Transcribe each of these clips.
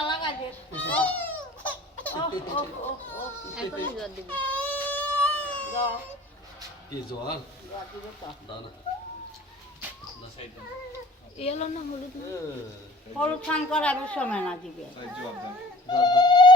ঠান্ডা লাগা দে এখনই জ্বর দিবি কি জ্বর দাও না এলো না হলুদ। হলুদ স্নান করার সময় না দিবে। দাও, দাও।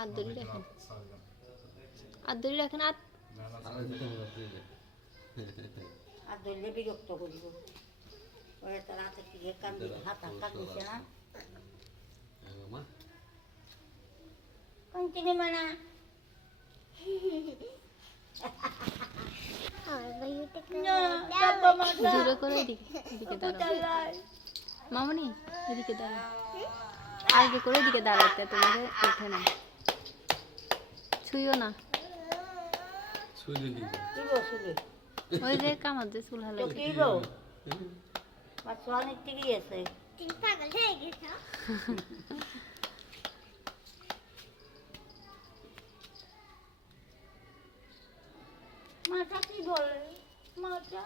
আর ধরে রাখেন। আর ধরে রাখেন আর আরে ধরলে বিরক্ত করিব। ওরে তার হাতে থেকে কান্দি হাত হাত দিছে না। কন্টিনিউ মানা না? বাবা মাতা জোরে করে এদিকে দাঁড়াও। মামনি এদিকে দাঁড়াও। আগে করে এদিকে দাঁড়াতে তোমাকে ওঠে না। ছুঁইও না। ওই যে কামার যে চুল হালো মাথা কি বলে? মাথা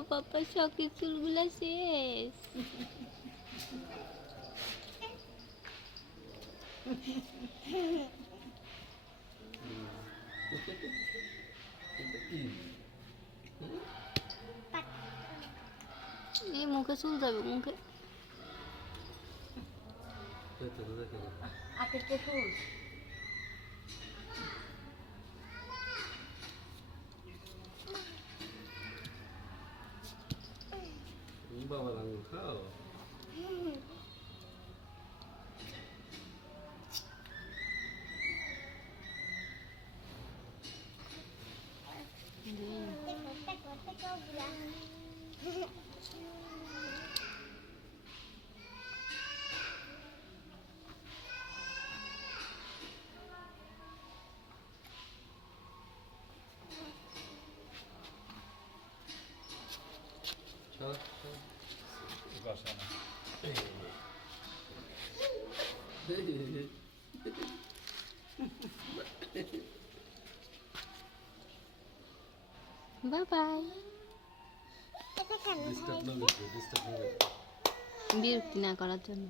আমার পাপার শখের চুলগুলো শেষ? এই মুখে চুল যাবে মুখে। এটা তো দেখো না। আকের তো ফুল বাই বাই বিরক্তি না করার জন্য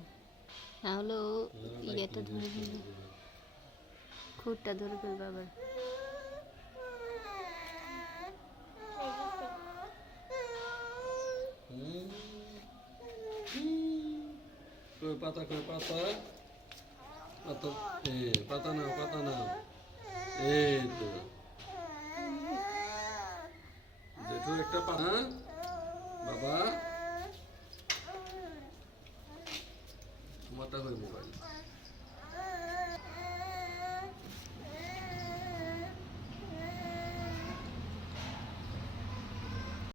তাহলে ও ইয়েটা ধরে ফেলবে খুঁটটা ধরে ফেলবে আবার পাতা কই পাতা পাতা পাতা নাও পাতা নাও। এই তো। জেঠু একটা পাতা বাবা? তোমারটা হয়ে মোবাইল।